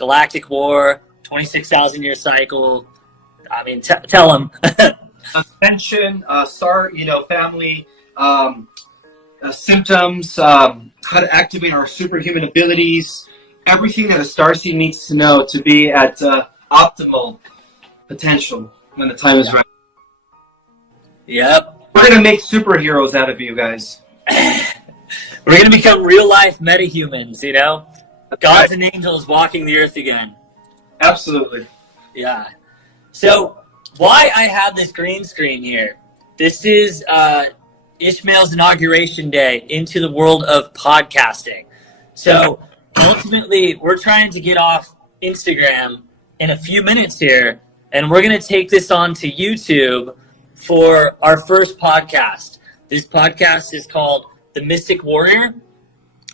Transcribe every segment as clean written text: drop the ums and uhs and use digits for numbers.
galactic war, 26,000 year cycle. I mean, tell them. Ascension, star, family, symptoms, how to activate our superhuman abilities, everything that a starseed needs to know to be at optimal potential when the time is right. Yep. We're going to make superheroes out of you guys. We're going to become real-life metahumans, Gods and angels walking the earth again. Absolutely. Yeah. So, why I have this green screen here, this is Ismael's inauguration day into the world of podcasting. So, ultimately, we're trying to get off Instagram in a few minutes here, and we're going to take this on to YouTube for our first podcast. This podcast is called The Mystic Warrior.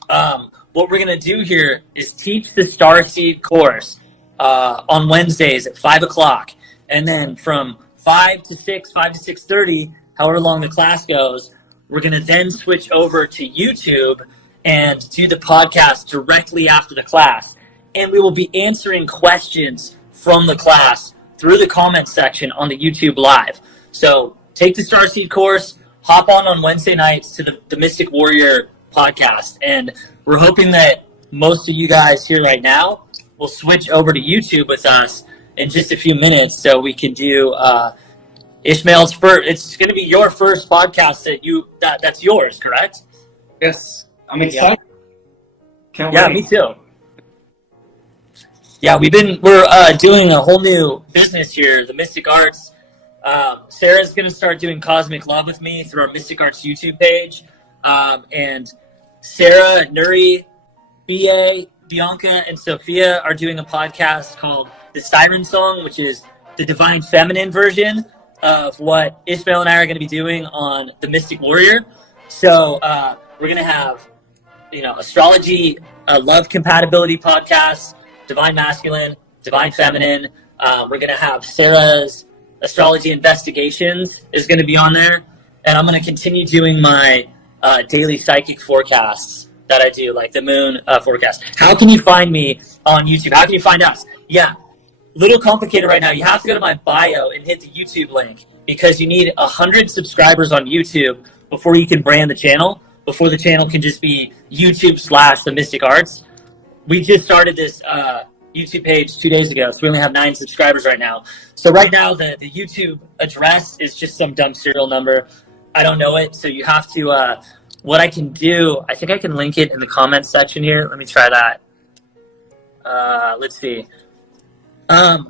What we're going to do here is teach the Starseed course on Wednesdays at 5 o'clock. And then from 5 to 6, 5 to 6:30, however long the class goes, we're going to then switch over to YouTube and do the podcast directly after the class. And we will be answering questions from the class through the comments section on the YouTube Live. So take the Starseed course, hop on Wednesday nights to the Mystic Warrior podcast. And we're hoping that most of you guys here right now will switch over to YouTube with us in just a few minutes so we can do Ishmael's first. It's going to be your first podcast that's yours, correct? Yes. I'm excited. Can't wait. Me too. Yeah, we're doing a whole new business here, the Mystic Arts. Sarah's going to start doing Cosmic Love with me through our Mystic Arts YouTube page. And Sarah, Nuri, B.A., Bianca, and Sophia are doing a podcast called The Siren Song, which is the Divine Feminine version of what Ismael and I are going to be doing on the Mystic Warrior. So we're going to have, astrology, love compatibility podcasts, Divine Masculine, Divine Feminine. We're going to have Sarah's Astrology Investigations is going to be on there. And I'm going to continue doing my daily psychic forecasts that I do, like the moon forecast. How can you find me on YouTube? How can you find us? Yeah, a little complicated right now. You have to go to my bio and hit the YouTube link because you need 100 subscribers on YouTube before you can brand the channel, before the channel can just be YouTube/The Mystic Arts. We just started this YouTube page 2 days ago, so we only have 9 subscribers right now. So right now, the YouTube address is just some dumb serial number. I don't know it, so you have to, what I can do, I think I can link it in the comments section here. Let me try that. Let's see.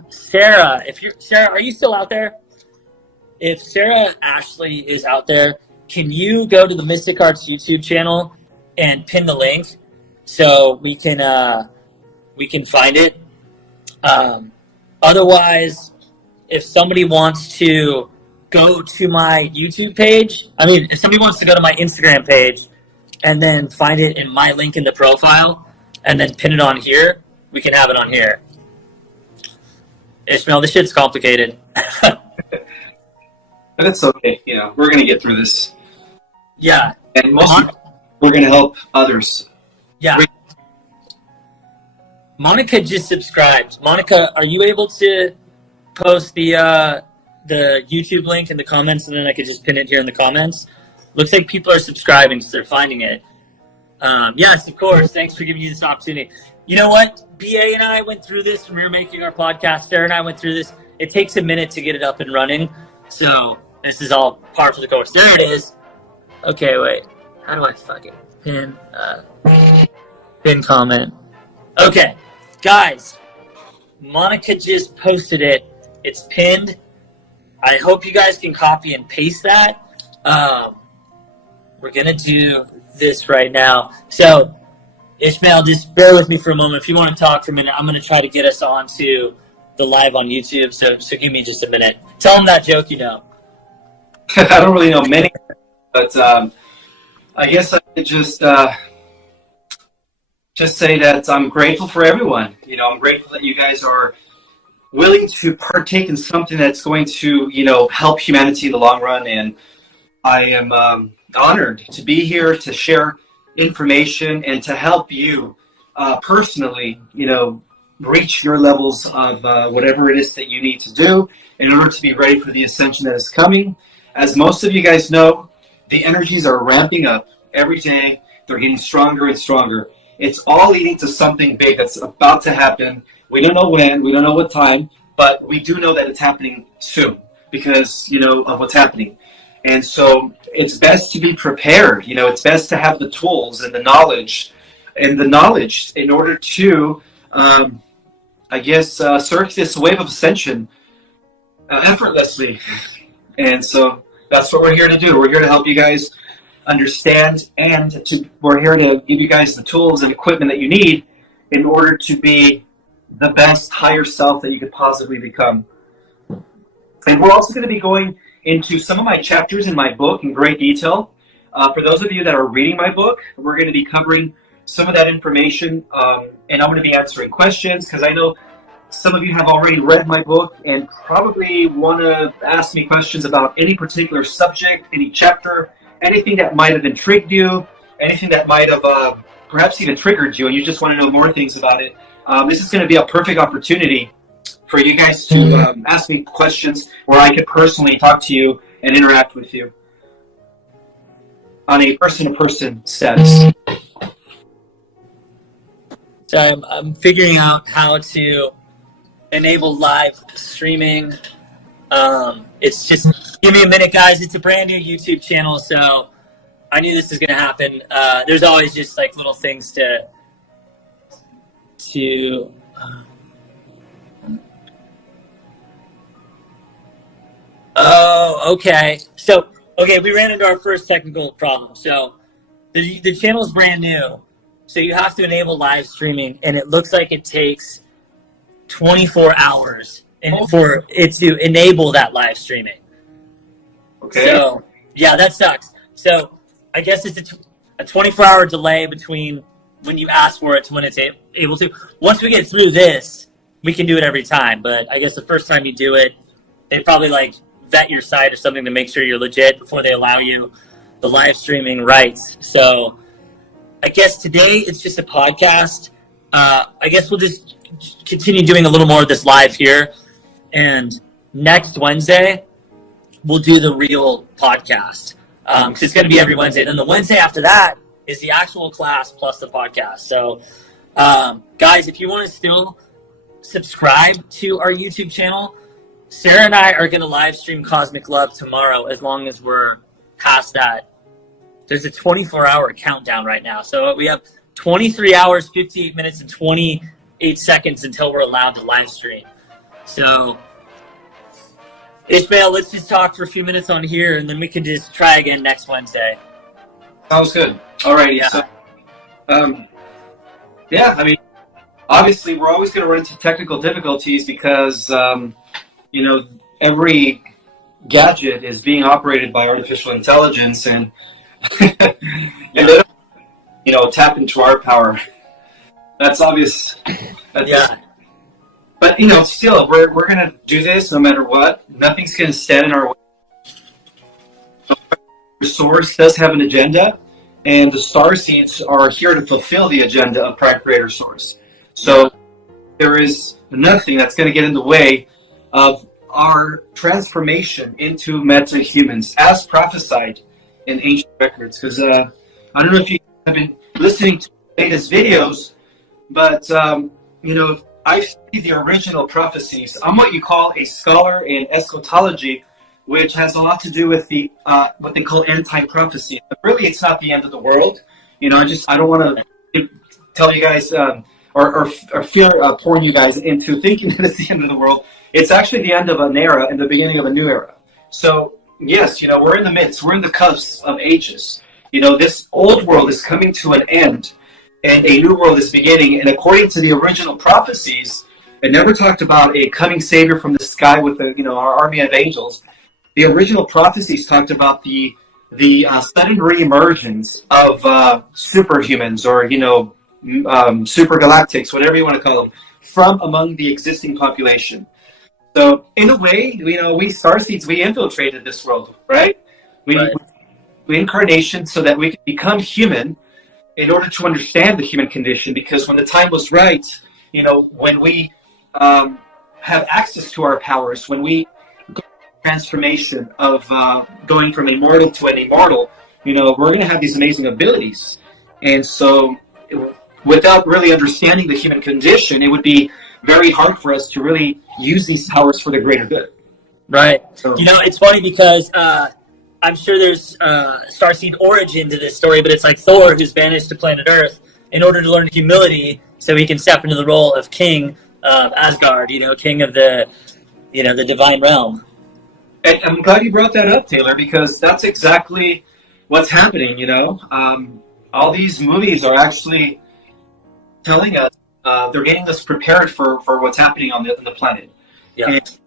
Sarah, Sarah, are you still out there? If Sarah Ashley is out there, can you go to the Mystic Arts YouTube channel and pin the link so we can find it? Otherwise, if somebody wants to go to my YouTube page, if somebody wants to go to my Instagram page and then find it in my link in the profile and then pin it on here, we can have it on here. Ishmael, this shit's complicated. But it's okay, we're going to get through this. Yeah. And we're going to help others. Yeah. Monica just subscribed. Monica, are you able to post the YouTube link in the comments, and then I could just pin it here in the comments? Looks like people are subscribing, so they're finding it. Yes, of course. Thanks for giving me this opportunity. You know what? BA and I went through this when we were making our podcast. Sarah and I went through this. It takes a minute to get it up and running, so this is all par for the course. There it is. Okay, wait. How do I fucking pin comment? Okay, guys. Monica just posted it. It's pinned. I hope you guys can copy and paste that. We're going to do this right now. So, Ishmael, just bear with me for a moment. If you want to talk for a minute, I'm going to try to get us onto the live on YouTube. So give me just a minute. Tell them that joke you know. I don't really know many, but I guess I could just say that I'm grateful for everyone. I'm grateful that you guys are willing to partake in something that's going to, help humanity in the long run. And I am honored to be here to share information and to help you personally, reach your levels of whatever it is that you need to do in order to be ready for the ascension that is coming. As most of you guys know, the energies are ramping up every day. They're getting stronger and stronger. It's all leading to something big that's about to happen. We don't know when, we don't know what time, but we do know that it's happening soon because, of what's happening. And so it's best to be prepared. It's best to have the tools and the knowledge in order to, surf this wave of ascension effortlessly. And so that's what we're here to do. We're here to help you guys understand, and we're here to give you guys the tools and equipment that you need in order to be the best higher self that you could possibly become. And we're also going to be going into some of my chapters in my book in great detail. For those of you that are reading my book, we're going to be covering some of that information, and I'm going to be answering questions because I know some of you have already read my book and probably want to ask me questions about any particular subject, any chapter, anything that might have intrigued you, anything that might have perhaps even triggered you, and you just want to know more things about it. This is going to be a perfect opportunity for you guys to ask me questions where I could personally talk to you and interact with you on a person-to-person status. So I'm figuring out how to enable live streaming. It's just, give me a minute, guys. It's a brand new YouTube channel, so I knew this was going to happen. There's always just like little things to oh, okay. So, we ran into our first technical problem. So the channel is brand new. So you have to enable live streaming, and it looks like it takes 24 hours for it to enable that live streaming. Okay. So, yeah, that sucks. So I guess it's a 24-hour delay between when you ask for it to when it's able to. Once we get through this, we can do it every time. But I guess the first time you do it, they probably vet your site or something to make sure you're legit before they allow you the live streaming rights. So I guess today it's just a podcast. I guess we'll just continue doing a little more of this live here. And next Wednesday, we'll do the real podcast. Because it's going to be every Wednesday. Then the Wednesday after that is the actual class plus the podcast. So, guys, if you want to still subscribe to our YouTube channel, Sarah and I are going to live stream Cosmic Love tomorrow as long as we're past that. There's a 24-hour countdown right now. So we have 23 hours, 58 minutes, and 28 seconds until we're allowed to live stream. So, Ismael, let's just talk for a few minutes on here, and then we can just try again next Wednesday. Sounds good. Alrighty. Yeah. So, obviously we're always going to run into technical difficulties because, every gadget is being operated by artificial intelligence, and and they don't, tap into our power. That's obvious. Yeah. But still, we're gonna do this no matter what. Nothing's gonna stand in our way. The source does have an agenda, and the star seeds are here to fulfill the agenda of Prime Creator Source. So there is nothing that's gonna get in the way of our transformation into meta humans, as prophesied in ancient records. Because I don't know if you have been listening to the latest videos, but I study the original prophecies. I'm what you call a scholar in eschatology, which has a lot to do with the what they call anti-prophecy. But really, it's not the end of the world. I don't want to tell you guys or porn you guys into thinking that it's the end of the world. It's actually the end of an era and the beginning of a new era. So yes, we're in the midst. We're in the cusp of ages. This old world is coming to an end, and a new world is beginning. And according to the original prophecies, it never talked about a coming savior from the sky with our army of angels. The original prophecies talked about the sudden reemergence of superhumans or supergalactics, whatever you want to call them, from among the existing population. So in a way, we starseeds, we infiltrated this world, right? We incarnation so that we can become human in order to understand the human condition, because when the time was right, when we have access to our powers, when we go through the transformation of going from a mortal to an immortal, we're going to have these amazing abilities. And so, without really understanding the human condition, it would be very hard for us to really use these powers for the greater good. Right. So, it's funny because I'm sure there's Starseed origin to this story, but it's like Thor who's banished to planet Earth in order to learn humility so he can step into the role of king of Asgard, king of the divine realm. And I'm glad you brought that up, Taylor, because that's exactly what's happening, all these movies are actually telling us, they're getting us prepared for what's happening on the planet. Yeah. And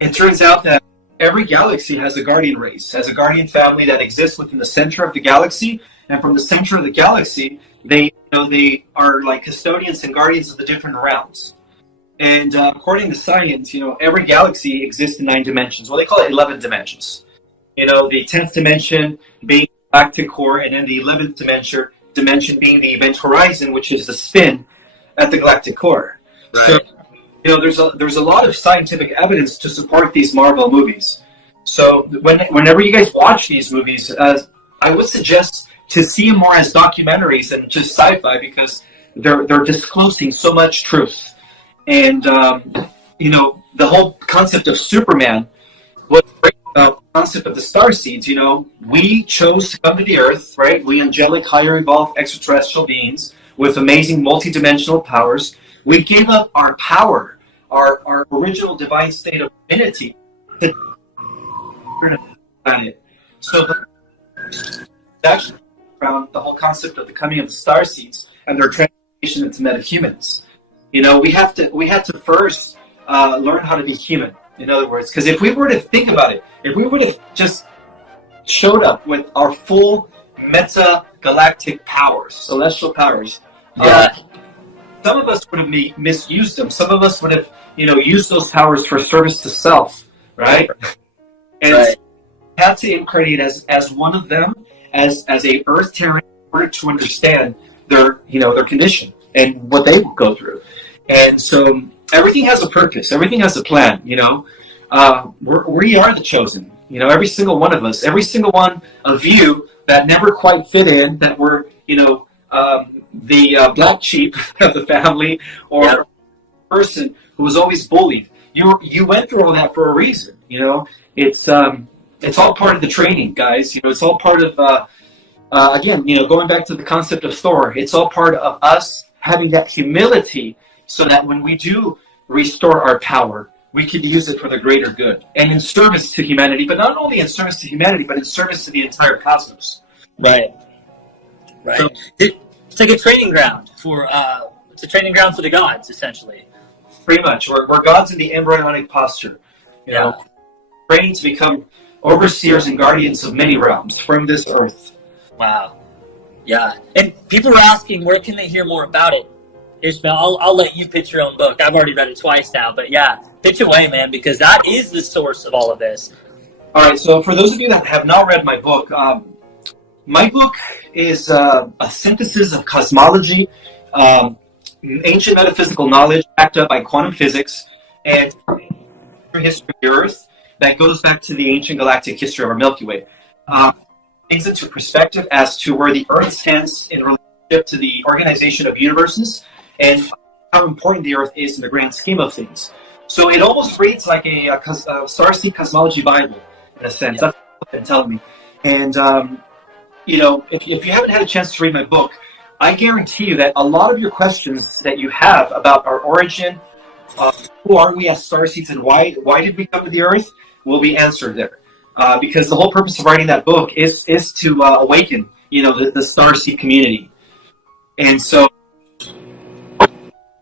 it turns out that every galaxy has a guardian race, has a guardian family that exists within the center of the galaxy, and from the center of the galaxy, they are like custodians and guardians of the different realms. And according to science, every galaxy exists in 9 dimensions. Well, they call it 11 dimensions. The 10th dimension being the galactic core, and then the 11th dimension being the event horizon, which is the spin at the galactic core. Right. So, there's a lot of scientific evidence to support these Marvel movies. So whenever you guys watch these movies, I would suggest to see them more as documentaries than just sci-fi, because they're disclosing so much truth. And the whole concept of Superman, what's great about the concept of the starseeds, we chose to come to the Earth, right? We angelic, higher evolved extraterrestrial beings with amazing multidimensional powers. We gave up our power, our original divine state of divinity, to the planet. So actually around the whole concept of the coming of the starseeds and their transformation into metahumans. We had to first learn how to be human. In other words, because if we were to think about it, if we would have just showed up with our full meta-galactic powers, celestial powers, some of us would have misused them. Some of us would have, used those powers for service to self, right? And had to incarnate as one of them, as a Earth Terran, in order to understand their condition and what they will go through. And so everything has a purpose. Everything has a plan. We are the chosen. Every single one of us, every single one of you that never quite fit in, that were the black sheep of the family, or person who was always bullied. You went through all that for a reason. It's all part of the training, guys. It's all part of again, going back to the concept of Thor. It's all part of us having that humility, so that when we do restore our power, we can use it for the greater good and in service to humanity. But not only in service to humanity, but in service to the entire cosmos. Right. So, it's like a training ground for the gods, essentially. Pretty much, we're gods in the embryonic posture. Training to become overseers and guardians of many realms from this earth. Wow. Yeah. And people are asking, where can they hear more about it? Ismael, I'll let you pitch your own book. I've already read it twice now, but yeah, pitch away, man, because that is the source of all of this. All right, so for those of you that have not read my book is a synthesis of cosmology, ancient metaphysical knowledge backed up by quantum physics, and history of the Earth that goes back to the ancient galactic history of our Milky Way. Things into perspective as to where the Earth stands in relationship to the organization of universes, and how important the Earth is in the grand scheme of things. So it almost reads like a Starseed Cosmology Bible, in a sense. That's what they've been telling me. And, if you haven't had a chance to read my book, I guarantee you that a lot of your questions that you have about our origin, who are we as starseeds, and why did we come to the Earth, will be answered there. Because the whole purpose of writing that book is to awaken, the starseed community. And so,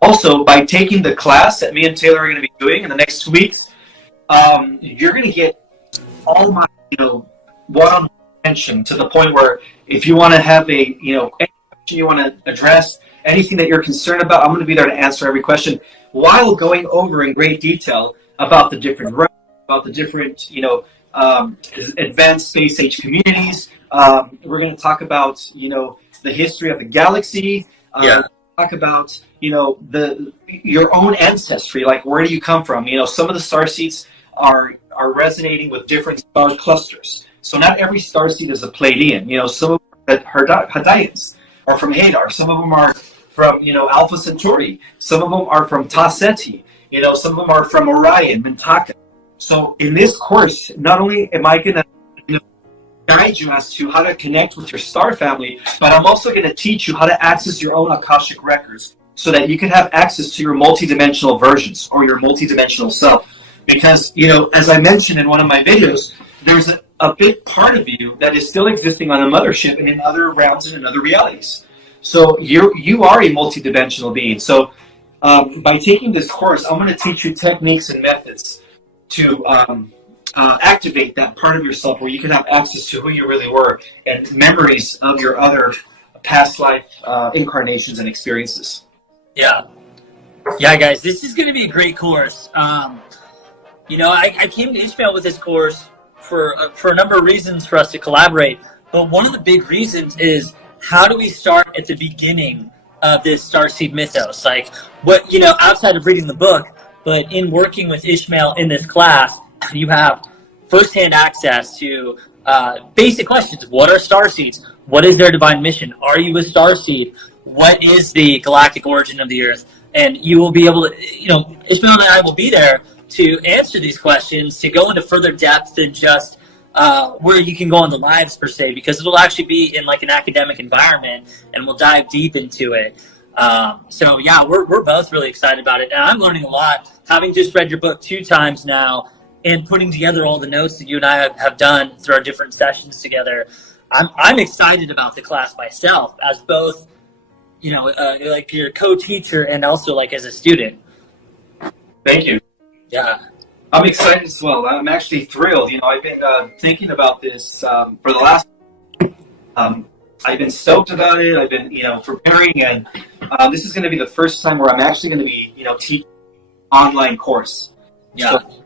also, by taking the class that me and Taylor are going to be doing in the next 2 weeks, you're going to get all my, one-on-one attention, to the point where if you want to have any question you want to address, anything that you're concerned about, I'm going to be there to answer every question, while going over in great detail about the different realms, about the different, advanced space age communities. We're going to talk about, the history of the galaxy, talk about, your own ancestry, like where do you come from? Some of the star seeds are resonating with different star clusters. So not every star seed is a Pleiadian. Some of the Hadaians are from Hadar. Some of them are from, Alpha Centauri. Some of them are from Ta Ceti. Some of them are from Orion, Mintaka. So in this course, not only am I going to guide you as to how to connect with your star family, but I'm also going to teach you how to access your own Akashic records so that you can have access to your multidimensional versions or your multidimensional self. Because, as I mentioned in one of my videos, there's a big part of you that is still existing on a mothership and in other realms and in other realities. So you are a multidimensional being. So by taking this course, I'm going to teach you techniques and methods to activate that part of yourself where you can have access to who you really were and memories of your other past life incarnations and experiences. Yeah, guys, this is going to be a great course. I came to Ishmael with this course for a number of reasons for us to collaborate, but one of the big reasons is how do we start at the beginning of this starseed mythos? Like, what, outside of reading the book, but in working with Ishmael in this class, you have firsthand access to basic questions. What are starseeds? What is their divine mission? Are you a starseed? What is the galactic origin of the Earth? And you will be able to, Ishmael and I will be there to answer these questions, to go into further depth than just where you can go on the lives per se, because it'll actually be in like an academic environment and we'll dive deep into it. So yeah, we're both really excited about it. And I'm learning a lot, having just read your book 2 times now and putting together all the notes that you and I have done through our different sessions together. I'm excited about the class myself as both, like your co-teacher and also like as a student. Thank you. Yeah. I'm excited as well. I'm actually thrilled. I've been thinking about this for the last. I've been stoked about it. I've been, preparing, and this is going to be the first time where I'm actually going to be, teaching online course. Yeah. So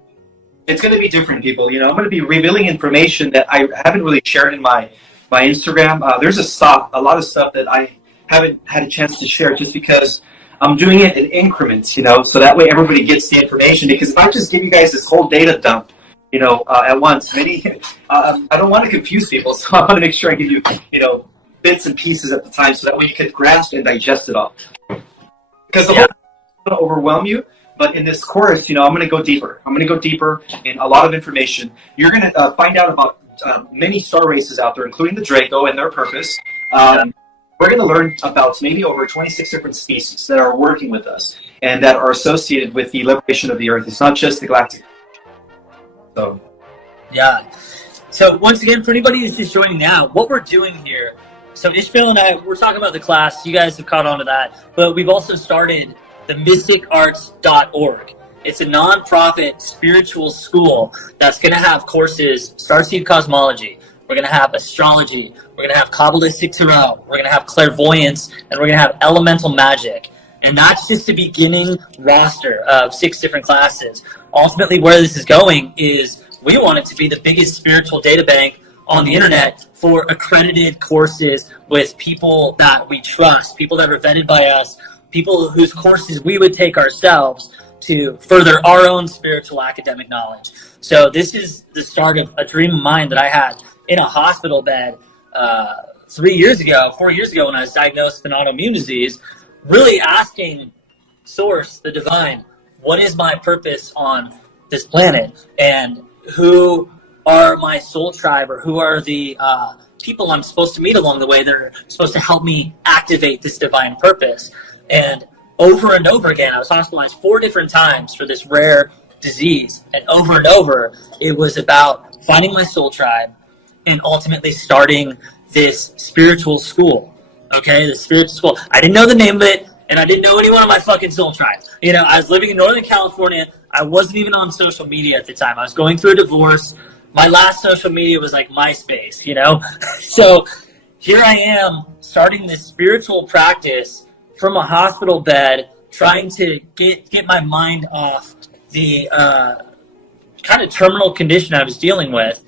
it's going to be different, people. I'm going to be revealing information that I haven't really shared in my Instagram. There's a lot of stuff that I haven't had a chance to share just because I'm doing it in increments, so that way everybody gets the information. Because if I just give you guys this whole data dump, at once, I don't want to confuse people, so I want to make sure I give you, bits and pieces at the time, so that way you can grasp and digest it all. Because the whole thing is going to overwhelm you, but in this course, I'm going to go deeper. I'm going to go deeper in a lot of information. You're going to find out about many star races out there, including the Draco and their purpose. We're going to learn about maybe over 26 different species that are working with us and that are associated with the liberation of the Earth. It's not just the galactic. So, yeah. So once again, for anybody who's just joining now, what we're doing here, so Ishmael and I, we're talking about the class. You guys have caught on to that. But we've also started the mysticarts.org. It's a non-profit spiritual school that's going to have courses, starseed cosmology. We're going to have astrology. We're going to have Kabbalistic Tarot. We're going to have clairvoyance. And we're going to have elemental magic. And that's just the beginning roster of 6 different classes. Ultimately, where this is going is we want it to be the biggest spiritual data bank on the internet for accredited courses with people that we trust, people that are vetted by us, people whose courses we would take ourselves to further our own spiritual academic knowledge. So this is the start of a dream of mine that I had in a hospital bed 4 years ago when I was diagnosed with an autoimmune disease, really asking Source, the divine, what is my purpose on this planet? And who are my soul tribe, or who are the people I'm supposed to meet along the way that are supposed to help me activate this divine purpose? And over again, I was hospitalized 4 different times for this rare disease. And over, it was about finding my soul tribe and ultimately starting this spiritual school. Okay, the spiritual school. I didn't know the name of it, and I didn't know anyone on my fucking soul tribe. I was living in Northern California. I wasn't even on social media at the time. I was going through a divorce. My last social media was like MySpace, So here I am starting this spiritual practice from a hospital bed, trying to get my mind off the kind of terminal condition I was dealing with.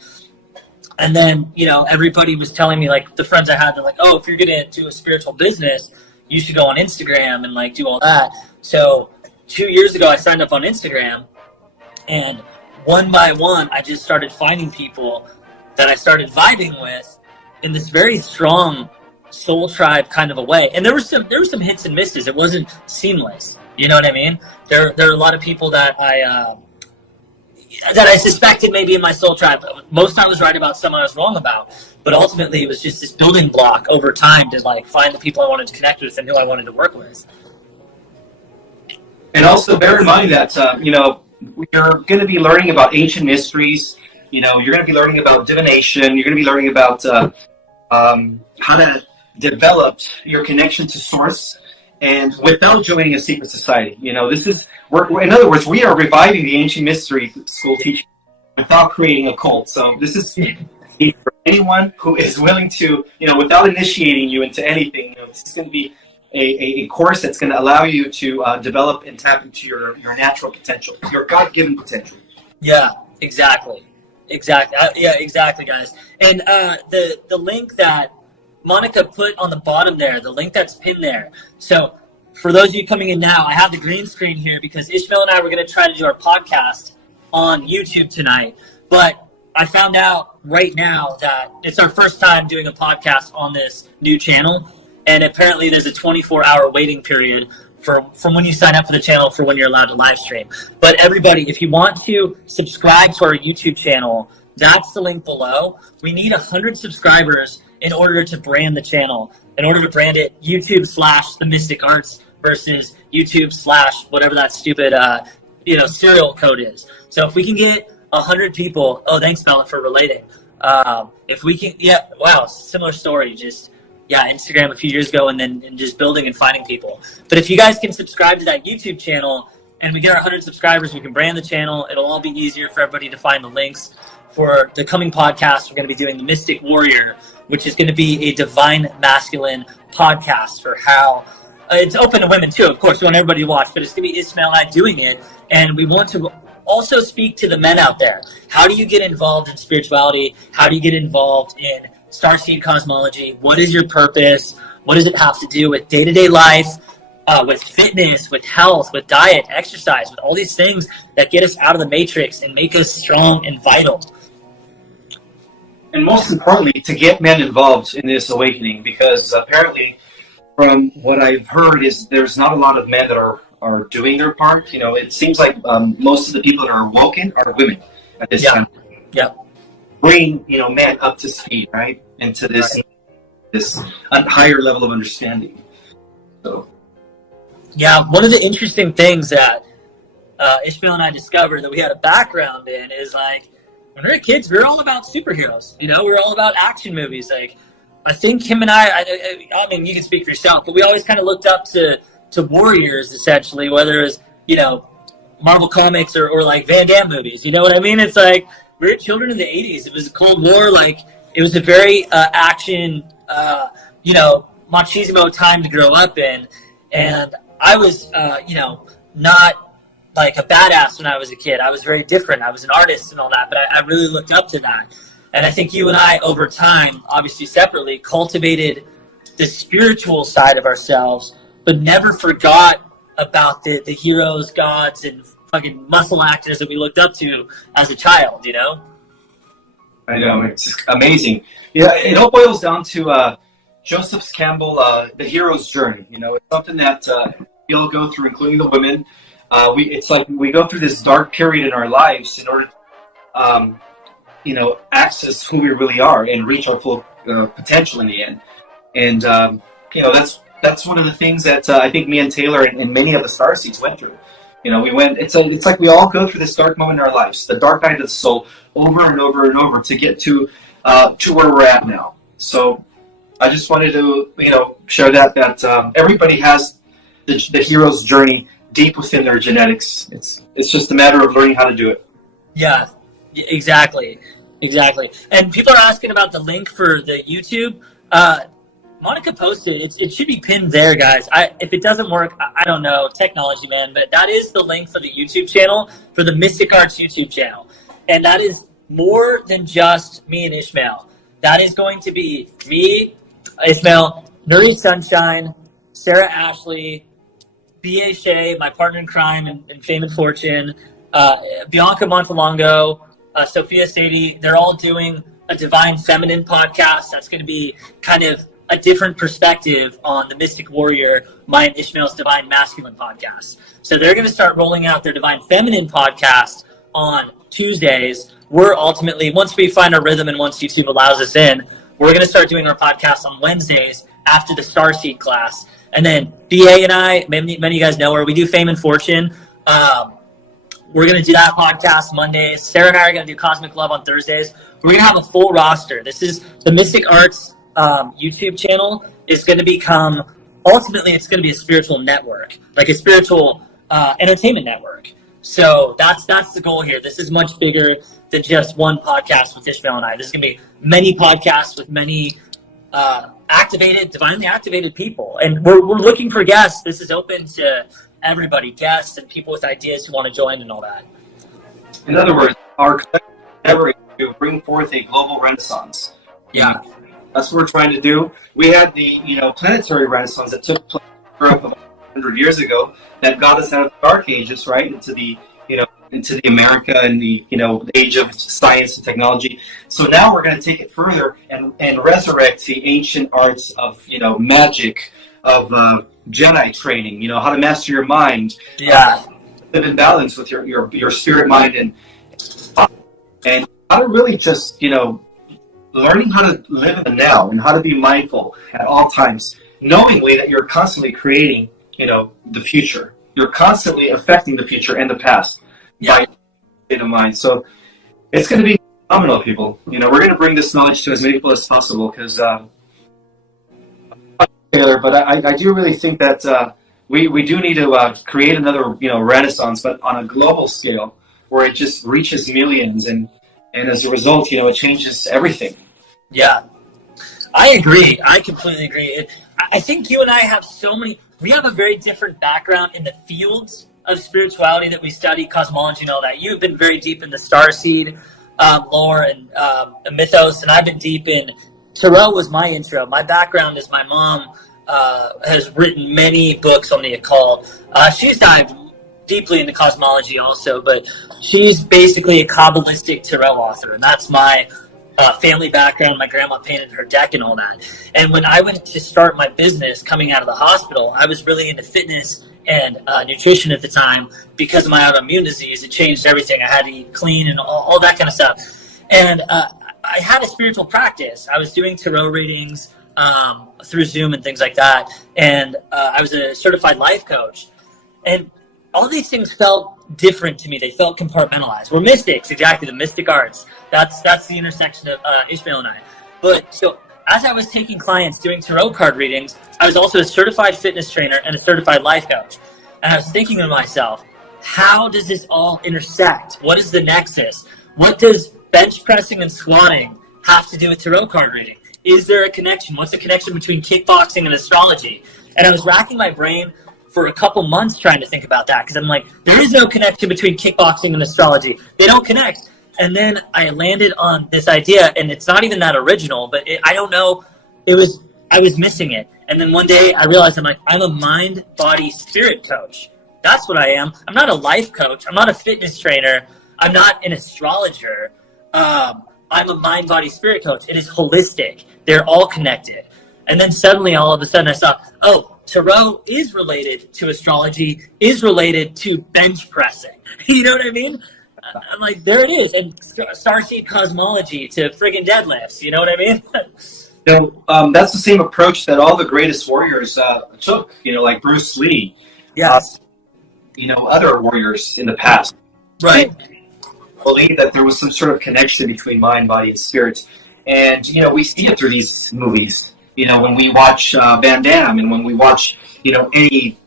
And then, everybody was telling me, like, the friends I had, they're like, oh, if you're getting into a spiritual business, you should go on Instagram and like do all that. So 2 years ago, I signed up on Instagram, and one by one, I just started finding people that I started vibing with in this very strong soul tribe kind of a way. And there were some hits and misses. It wasn't seamless. You know what I mean? There are a lot of people that I suspected maybe in my soul tribe. Most I was right about, some I was wrong about. But ultimately, it was just this building block over time to like find the people I wanted to connect with and who I wanted to work with. And also bear in mind that, you're going to be learning about ancient mysteries. You're going to be learning about divination. You're going to be learning about how to develop your connection to source, and without joining a secret society. In other words, we are reviving the ancient mystery school teaching without creating a cult. So this is for anyone who is willing to, without initiating you into anything. This is going to be a course that's going to allow you to develop and tap into your natural potential, your God-given potential. Yeah, exactly. Exactly, guys. And the link that Monica put on the bottom there, the link that's pinned there. So for those of you coming in now, I have the green screen here because Ismael and I were going to try to do our podcast on YouTube tonight. But I found out right now that it's our first time doing a podcast on this new channel. And apparently there's a 24-hour waiting period from when you sign up for the channel for when you're allowed to live stream. But everybody, if you want to subscribe to our YouTube channel, that's the link below. We need 100 subscribers in order to brand the channel, in order to brand it YouTube/The Mystic Arts versus YouTube/ whatever that stupid serial code is. So if we can get 100 people, thanks Bella for relating. If we can, similar story, Instagram a few years ago, and just building and finding people. But if you guys can subscribe to that YouTube channel and we get our 100 subscribers, we can brand the channel. It'll all be easier for everybody to find the links. For the coming podcast, we're going to be doing the Mystic Warrior, which is going to be a divine masculine podcast for how it's open to women too. Of course, we want everybody to watch, but it's going to be Ismael and I doing it. And we want to also speak to the men out there. How do you get involved in spirituality? How do you get involved in starseed cosmology? What is your purpose? What does it have to do with day-to-day life, with fitness, with health, with diet, exercise, with all these things that get us out of the matrix and make us strong and vital? And most importantly, to get men involved in this awakening, because apparently, from what I've heard, is there's not a lot of men that are doing their part. It seems like most of the people that are awoken are women at this time. Yeah. Bring men up to speed, right, into this higher level of understanding. So, yeah, one of the interesting things that Ishmael and I discovered that we had a background in is like when we were kids, we were all about superheroes. We were all about action movies. Like I think him and I mean, you can speak for yourself, but we always kind of looked up to warriors essentially, whether it was Marvel comics or like Van Damme movies. You know what I mean? It's like. We were children in the 80s. It was a Cold War. Like, it was a very action, machismo time to grow up in. And I was, not like a badass when I was a kid. I was very different. I was an artist and all that, but I really looked up to that. And I think you and I, over time, obviously separately, cultivated the spiritual side of ourselves, but never forgot about the heroes, gods, and fucking muscle actors that we looked up to as a child, I know, it's amazing. Yeah, it all boils down to Joseph Campbell, The Hero's Journey. It's something that we all go through, including the women. It's like we go through this dark period in our lives in order to, access who we really are and reach our full potential in the end. And, that's one of the things that I think me and Taylor and many of the starseeds went through. We went. It's like we all go through this dark moment in our lives, the dark night of the soul, over and over and over to get to where we're at now. So, I just wanted to share that everybody has the hero's journey deep within their genetics. It's just a matter of learning how to do it. Yeah, exactly. And people are asking about the link for the YouTube. Monica posted it should be pinned there, guys. If it doesn't work, I don't know, technology, man, but that is the link for the YouTube channel, for the Mystic Arts YouTube channel. And that is more than just me and Ishmael. That is going to be me, Ishmael, Nuri Sunshine, Sarah Ashley, B.A. Shea, my partner in crime in Fame and Fortune, Bianca Montalongo, Sophia Sadie, they're all doing a Divine Feminine podcast. That's going to be kind of a different perspective on the Mystic Warrior, my and Ishmael's Divine Masculine podcast. So they're going to start rolling out their Divine Feminine podcast on Tuesdays. We're ultimately, once we find our rhythm and once YouTube allows us in, we're going to start doing our podcast on Wednesdays after the Starseed class. And then BA and I, many of you guys know her, we do Fame and Fortune. We're going to do that podcast Mondays. Sarah and I are going to do Cosmic Love on Thursdays. We're going to have a full roster. This is the Mystic Arts YouTube channel is going to become, ultimately, it's going to be a spiritual network, like a spiritual entertainment network. So that's the goal here. This is much bigger than just one podcast with Ishmael and I. This is going to be many podcasts with many divinely activated people. And we're looking for guests. This is open to everybody, guests and people with ideas who want to join and all that. In other words, our collective endeavor is to bring forth a global renaissance. Yeah. That's what we're trying to do. We had the, planetary renaissance that took place in Europe 100 years ago that got us out of the dark ages, right, into the America and the age of science and technology. So now we're going to take it further and resurrect the ancient arts of magic, of Jedi training. How to master your mind. Yeah. Live in balance with your spirit, mind, and how to really just learning how to live in the now and how to be mindful at all times, knowingly that you're constantly creating the future. You're constantly affecting the future and the past. By state of mind. So it's going to be phenomenal, people. We're going to bring this knowledge to as many people as possible because Taylor, but I do really think that we do need to create another renaissance, but on a global scale where it just reaches millions, and as a result, it changes everything. Yeah, I agree. I completely agree. I think you and I have we have a very different background in the fields of spirituality that we study, cosmology and all that. You've been very deep in the starseed lore and mythos, and I've been deep in tarot. Was my intro. My background is my mom has written many books on the occult. She's dived deeply into cosmology also, but she's basically a Kabbalistic tarot author, and that's my family background. My grandma painted her deck and all that. And when I went to start my business coming out of the hospital, I was really into fitness and nutrition at the time because of my autoimmune disease. It changed everything. I had to eat clean and all that kind of stuff. And I had a spiritual practice. I was doing tarot readings through Zoom and things like that. And I was a certified life coach. And all these things felt different to me. They felt compartmentalized. We're mystics, exactly, the mystic arts. That's the intersection of Ishmael and I. But so as I was taking clients doing tarot card readings, I was also a certified fitness trainer and a certified life coach. And I was thinking to myself, how does this all intersect? What is the nexus? What does bench pressing and squatting have to do with tarot card reading? Is there a connection? What's the connection between kickboxing and astrology? And I was racking my brain for a couple months trying to think about that because I'm like, there is no connection between kickboxing and astrology. They don't connect. And then I landed on this idea, and it's not even that original, but I don't know. I was missing it. And then one day I realized I'm a mind, body, spirit coach. That's what I am. I'm not a life coach. I'm not a fitness trainer. I'm not an astrologer. I'm a mind, body, spirit coach. It is holistic. They're all connected. And then suddenly, all of a sudden, I saw, tarot is related to astrology, is related to bench pressing. You know what I mean? I'm like, there it is. And starseed cosmology to friggin' deadlifts. You know what I mean? That's the same approach that all the greatest warriors took, like Bruce Lee. Yes. Other warriors in the past. Right. Believe that there was some sort of connection between mind, body, and spirit. And, we see it through these movies. When we watch Van Damme and when we watch, any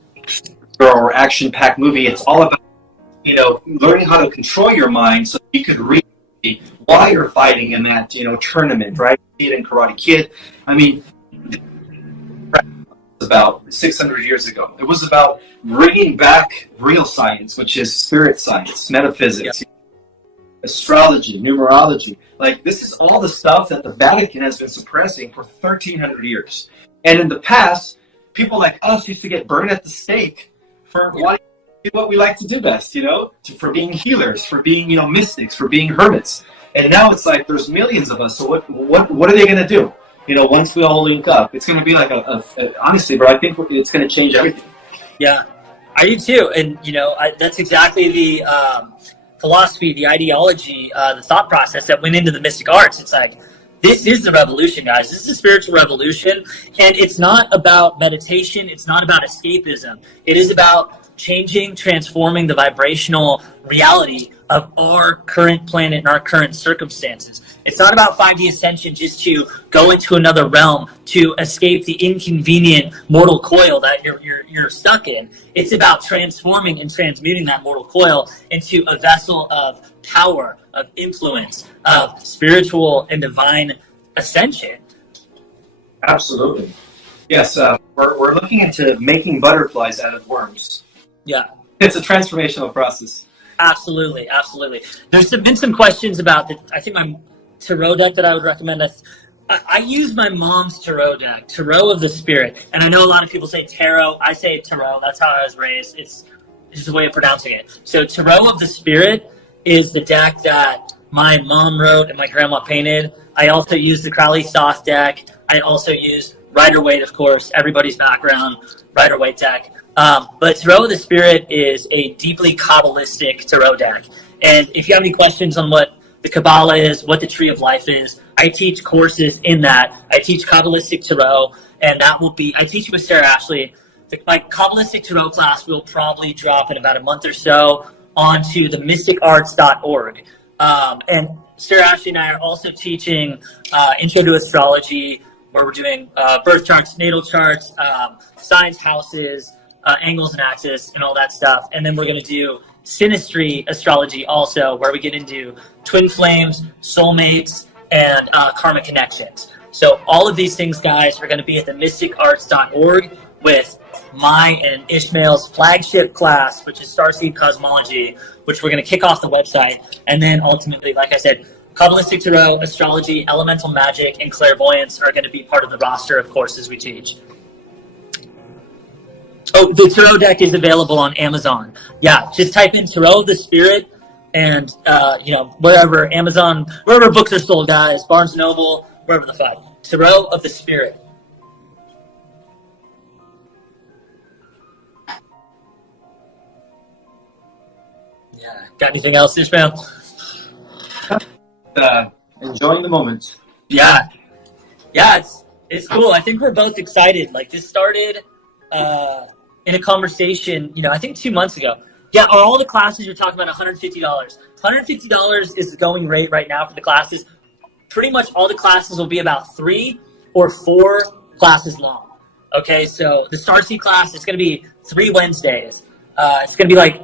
or action-packed movie, it's all about, learning how to control your mind so you could read why you're fighting in that, tournament, right? See it in Karate Kid. I mean, about 600 years ago. It was about bringing back real science, which is spirit science, metaphysics, astrology, numerology. Like, this is all the stuff that the Vatican has been suppressing for 1,300 years. And in the past, people like us used to get burned at the stake for wanting to do what we like to do best, for being healers, for being, mystics, for being hermits. And now it's like there's millions of us. So what are they going to do? Once we all link up, it's going to be like honestly, bro, I think it's going to change everything. Yeah, I do too. And, that's exactly the philosophy, the ideology, the thought process that went into the mystic arts. It's like, this is the revolution, guys. This is a spiritual revolution. And it's not about meditation. It's not about escapism. It is about changing, transforming the vibrational reality of our current planet and our current circumstances. It's not about 5D ascension just to go into another realm to escape the inconvenient mortal coil that you're stuck in. It's about transforming and transmuting that mortal coil into a vessel of power, of influence, of spiritual and divine ascension. Absolutely. Yes, we're looking into making butterflies out of worms. Yeah. It's a transformational process. Absolutely, absolutely. There's been some questions about I think my tarot deck that I would recommend. I use my mom's tarot deck, Tarot of the Spirit. And I know a lot of people say tarot. I say tarot. That's how I was raised. It's just a way of pronouncing it. So Tarot of the Spirit is the deck that my mom wrote and my grandma painted. I also use the Crowley Thoth deck. I also use Rider-Waite, of course, everybody's background, Rider-Waite deck. But Tarot of the Spirit is a deeply Kabbalistic tarot deck. And if you have any questions on what the Kabbalah is, what the Tree of Life is, I teach courses in that. I teach Kabbalistic Tarot, and I teach with Sarah Ashley. My Kabbalistic Tarot class will probably drop in about a month or so onto the mysticarts.org. And Sarah Ashley and I are also teaching Intro to Astrology, where we're doing birth charts, natal charts, signs, houses, angles and axis, and all that stuff. And then we're going to do Synastry Astrology also, where we get into twin flames, soulmates, and karmic connections. So all of these things, guys, are going to be at the mysticarts.org with my and Ishmael's flagship class, which is Starseed Cosmology, which we're going to kick off the website. And then ultimately, like I said, Kabbalistic Tarot, Astrology, Elemental Magic, and Clairvoyance are going to be part of the roster of courses we teach. Oh, the Tarot deck is available on Amazon. Yeah, just type in Tarot of the Spirit and, wherever Amazon, wherever books are sold, guys, Barnes & Noble, wherever the fuck. Tarot of the Spirit. Yeah. Got anything else, Ishmael? Enjoying the moment. Yeah. Yeah, it's cool. I think we're both excited. Like, this started in a conversation, I think 2 months ago. Yeah, are all the classes you're talking about $150? $150 is the going rate right now for the classes. Pretty much all the classes will be about 3 or 4 classes long. Okay, so the Starseed class is going to be 3 Wednesdays. It's going to be like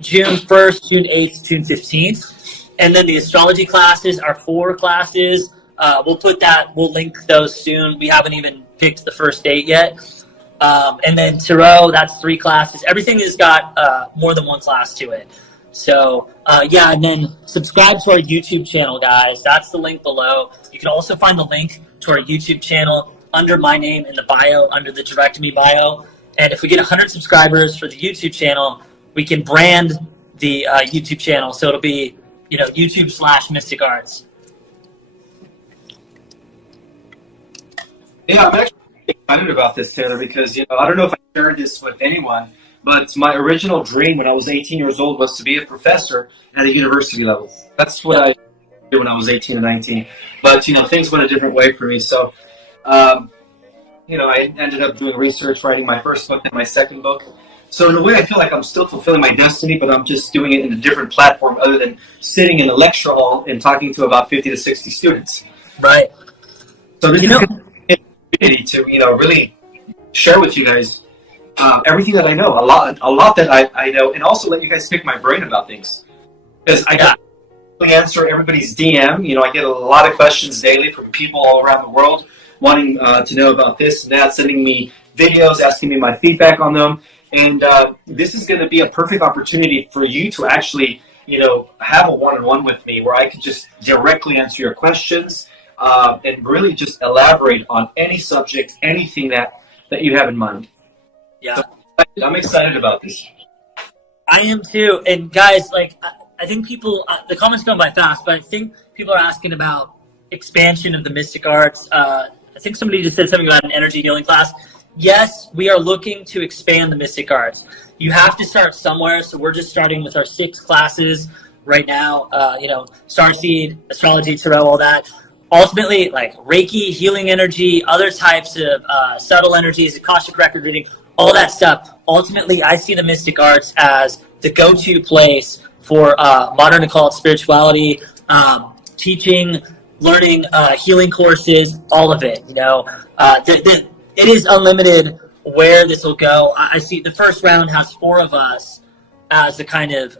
June 1st, June 8th, June 15th. And then the astrology classes are 4 classes. We'll link those soon. We haven't even picked the first date yet. And then Tarot, that's 3 classes. Everything has got more than 1 class to it. So, and then subscribe to our YouTube channel, guys. That's the link below. You can also find the link to our YouTube channel under my name in the bio, under the Direct Me bio. And if we get 100 subscribers for the YouTube channel, we can brand the YouTube channel. So it'll be, YouTube/Mystic Arts. Yeah, I'm actually excited about this, Taylor, because, I don't know if I shared this with anyone, but my original dream when I was 18 years old was to be a professor at a university level. That's what I did when I was 18 or 19. But, things went a different way for me. So, I ended up doing research, writing my first book and my second book. So in a way, I feel like I'm still fulfilling my destiny, but I'm just doing it in a different platform other than sitting in a lecture hall and talking to about 50 to 60 students. Right. So this is an opportunity to, really share with you guys everything that I know, a lot that I know, and also let you guys pick my brain about things. Because I can't really answer everybody's DM. I get a lot of questions daily from people all around the world wanting to know about this and that, sending me videos, asking me my feedback on them. And this is going to be a perfect opportunity for you to actually, have a one-on-one with me where I can just directly answer your questions and really just elaborate on any subject, anything that that you have in mind. Yeah. So I'm excited about this. I am too. And guys, like, I think people, the comments going by fast, but I think people are asking about expansion of the mystic arts. I think somebody just said something about an energy healing class. Yes, we are looking to expand the mystic arts. You have to start somewhere. So we're just starting with our 6 classes right now. Starseed, astrology, tarot, all that. Ultimately, like Reiki, healing energy, other types of subtle energies, Akashic record reading, all that stuff. Ultimately, I see the mystic arts as the go-to place for modern occult spirituality, teaching, learning, healing courses, all of it. It is unlimited where this will go. I see the first round has 4 of us as the kind of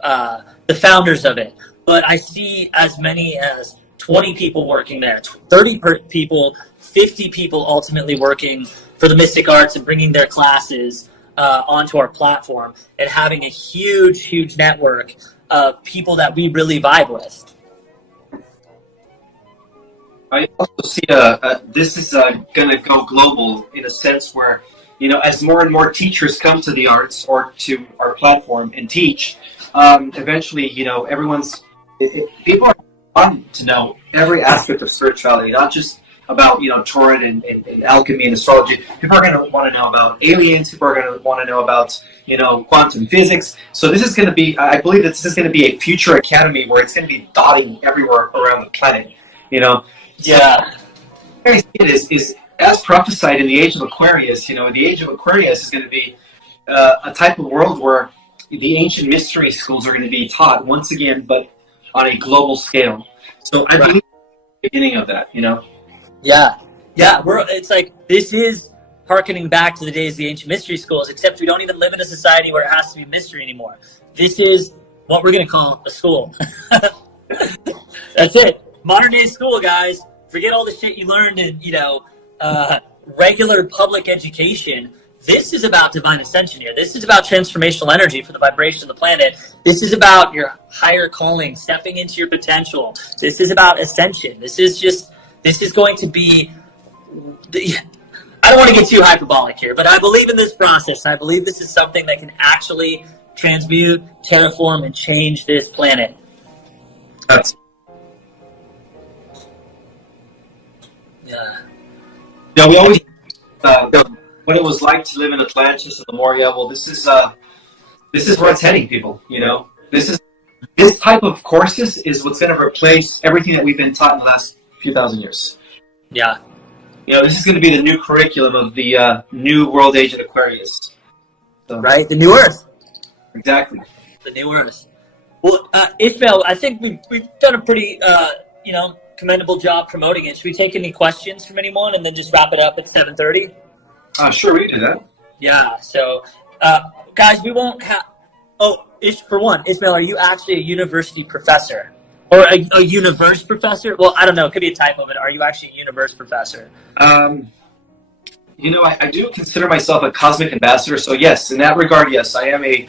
the founders of it, but I see as many as 20 people working there, 30 people, 50 people ultimately working for the mystic arts and bringing their classes onto our platform and having a huge network of people that we really vibe with. I also see this is going to go global in a sense where, as more and more teachers come to the arts or to our platform and teach, eventually, people are wanting to know every aspect of spirituality, not just about, Torah and alchemy and astrology. People are going to want to know about aliens. People are going to want to know about, quantum physics. So this is going to be, I believe that this is going to be a future academy where it's going to be dotting everywhere around the planet, Yeah. It is as prophesied in the age of Aquarius. The age of Aquarius is going to be a type of world where the ancient mystery schools are going to be taught once again, but on a global scale. So I believe the beginning of that. Yeah. It's like this is harkening back to the days of the ancient mystery schools, except we don't even live in a society where it has to be mystery anymore. This is what we're going to call a school. That's it. Modern day school, guys. Forget all the shit you learned in, regular public education. This is about divine ascension here. This is about transformational energy for the vibration of the planet. This is about your higher calling, stepping into your potential. This is about ascension. This is going to be, I don't want to get too hyperbolic here, but I believe in this process. I believe this is something that can actually transmute, terraform, and change this planet. That's Yeah. we always what it was like to live in Atlantis and Lemuria. Well, this is where it's heading, people. This type of courses is what's going to replace everything that we've been taught in the last few thousand years. Yeah. This is going to be the new curriculum of the new world age of Aquarius. So, Right? The new Earth. Exactly. The new Earth. Well, Ismael, I think we've done a pretty, commendable job promoting it. Should we take any questions from anyone and then just wrap it up at 7:30? Sure, we can do that. Yeah. So, guys, we won't have. Oh, for one, Ismael, are you actually a university professor or a universe professor? Well, I don't know. It could be a typo, but are you actually a universe professor? I do consider myself a cosmic ambassador. So yes, in that regard, yes, I am a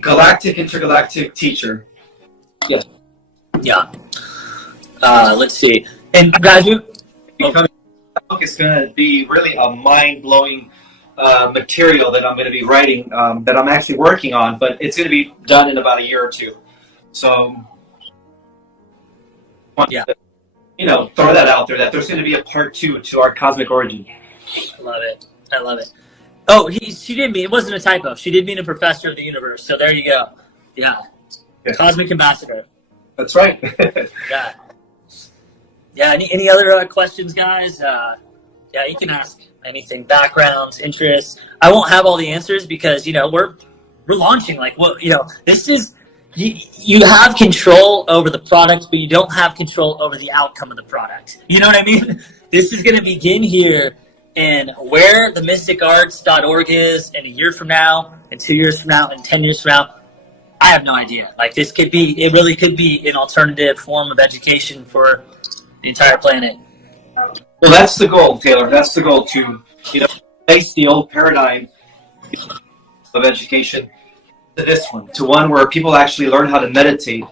galactic, intergalactic teacher. Yes. Yeah. Let's see. And guys, It's going to be really a mind-blowing material that I'm going to be writing, that I'm actually working on, but it's going to be done in about a year or two. So, yeah. Throw that out there, that there's going to be a part 2 to our cosmic origin. I love it. Oh, she did mean, it wasn't a typo. She did mean a professor of the universe. So there you go. Yeah. Cosmic ambassador. That's right. Yeah. Yeah. Any other questions, guys? You can ask anything. Backgrounds, interests. I won't have all the answers because we're launching. This is you have control over the product, but you don't have control over the outcome of the product. You know what I mean? This is going to begin here, and where the mysticarts.org is in a year from now, and 2 years from now, and 10 years from now, I have no idea. It really could be an alternative form of education for the entire planet. Well, that's the goal, Taylor. That's the goal, to replace the old paradigm of education to this one, to one where people actually learn how to meditate,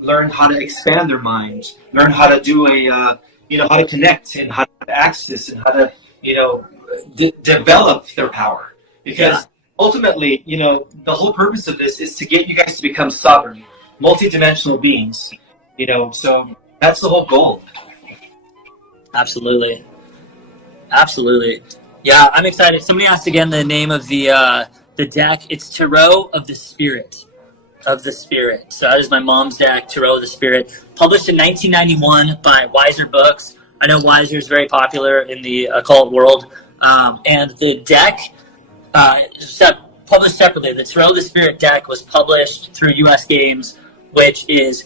learn how to expand their minds, learn how to do how to connect and how to access and how to develop their power. Because ultimately, the whole purpose of this is to get you guys to become sovereign, multidimensional beings. So that's the whole goal. Absolutely. Absolutely. Yeah, I'm excited. Somebody asked again the name of the deck. It's Tarot of the Spirit. Of the Spirit. So that is my mom's deck, Tarot of the Spirit. Published in 1991 by Wiser Books. I know Wiser is very popular in the occult world. And the deck, published separately. The Tarot of the Spirit deck was published through U.S. Games, which has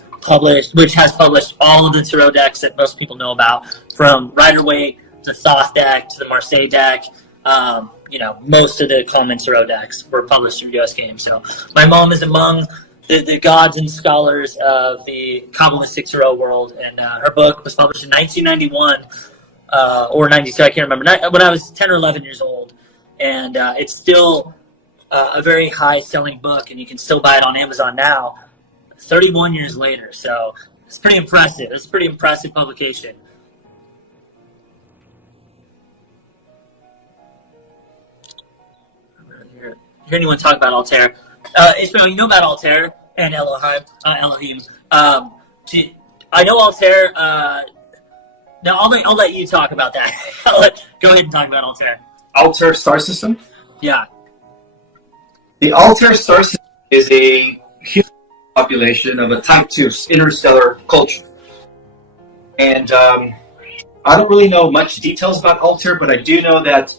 published all of the tarot decks that most people know about, from Rider-Waite, the Thoth deck, to the Marseille deck. Most of the common tarot decks were published through U.S. Games. So my mom is among the gods and scholars of the Kabbalistic tarot world, and her book was published in 1991 or 92, I can't remember, when I was 10 or 11 years old. And it's still a very high-selling book, and you can still buy it on Amazon now, 31 years later. So it's pretty impressive. It's a pretty impressive publication. Hear anyone talk about Altair? Ismael, you know about Altair and Elohim. I know Altair. No, I'll let you talk about that. Go ahead and talk about Altair. Altair star system? Yeah. The Altair star system is a human population of a Type 2 interstellar culture. And I don't really know much details about Altair, but I do know that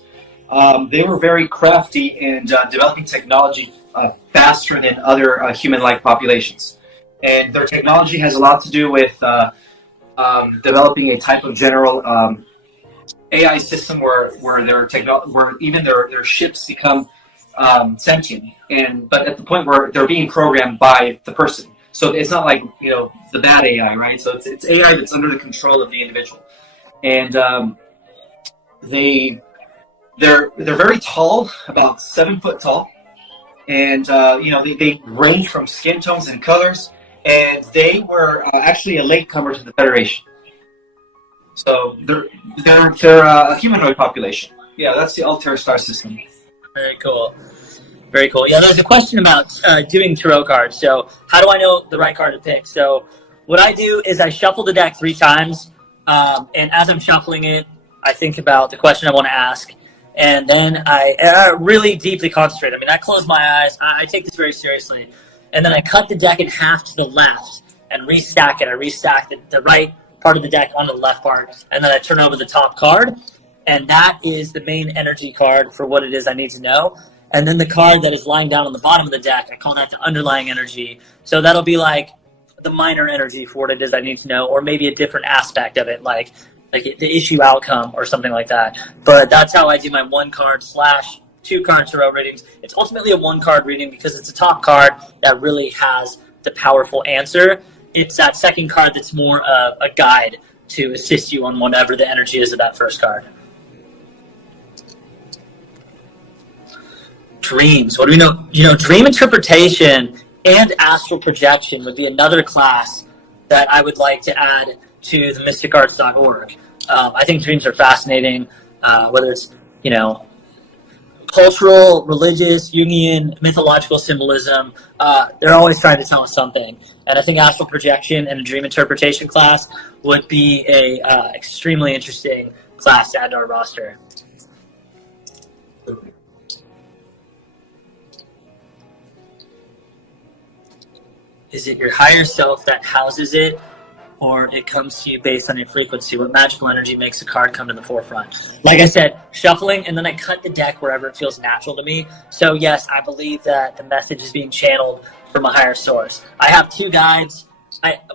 they were very crafty in developing technology faster than other human-like populations. And their technology has a lot to do with developing a type of general AI system where even their ships become sentient, but at the point where they're being programmed by the person. So it's not like the bad AI, right? So it's AI that's under the control of the individual, and they're very tall, about 7 foot tall, and they range from skin tones and colors, and they were actually a latecomer to the Federation. So they're a humanoid population. Yeah, that's the Altair star system. Very cool. Very cool. Yeah, there's a question about doing tarot cards. So how do I know the right card to pick? So what I do is I shuffle the deck 3 times, and as I'm shuffling it, I think about the question I want to ask, and then I really deeply concentrate. I mean, I close my eyes. I take this very seriously, and then I cut the deck in half to the left and restack it. I restack the right part of the deck onto the left part, and then I turn over the top card, and that is the main energy card for what it is I need to know. And then the card that is lying down on the bottom of the deck, I call that the underlying energy. So that'll be like the minor energy for what it is I need to know, or maybe a different aspect of it, like the issue outcome or something like that. But that's how I do my 1-card/2 card tarot readings. It's ultimately a 1-card reading because it's a top card that really has the powerful answer. It's that second card that's more of a guide to assist you on whatever the energy is of that first card. Dreams. What do we know? Dream interpretation and astral projection would be another class that I would like to add to the mysticarts.org. I think dreams are fascinating, whether it's, cultural, religious, Jungian, mythological symbolism. They're always trying to tell us something. And I think astral projection and a dream interpretation class would be a extremely interesting class to add to our roster. Is it your higher self that houses it, or it comes to you based on your frequency? What magical energy makes a card come to the forefront? Like I said, shuffling, and then I cut the deck wherever it feels natural to me. So yes, I believe that the message is being channeled from a higher source. I have 2 guides.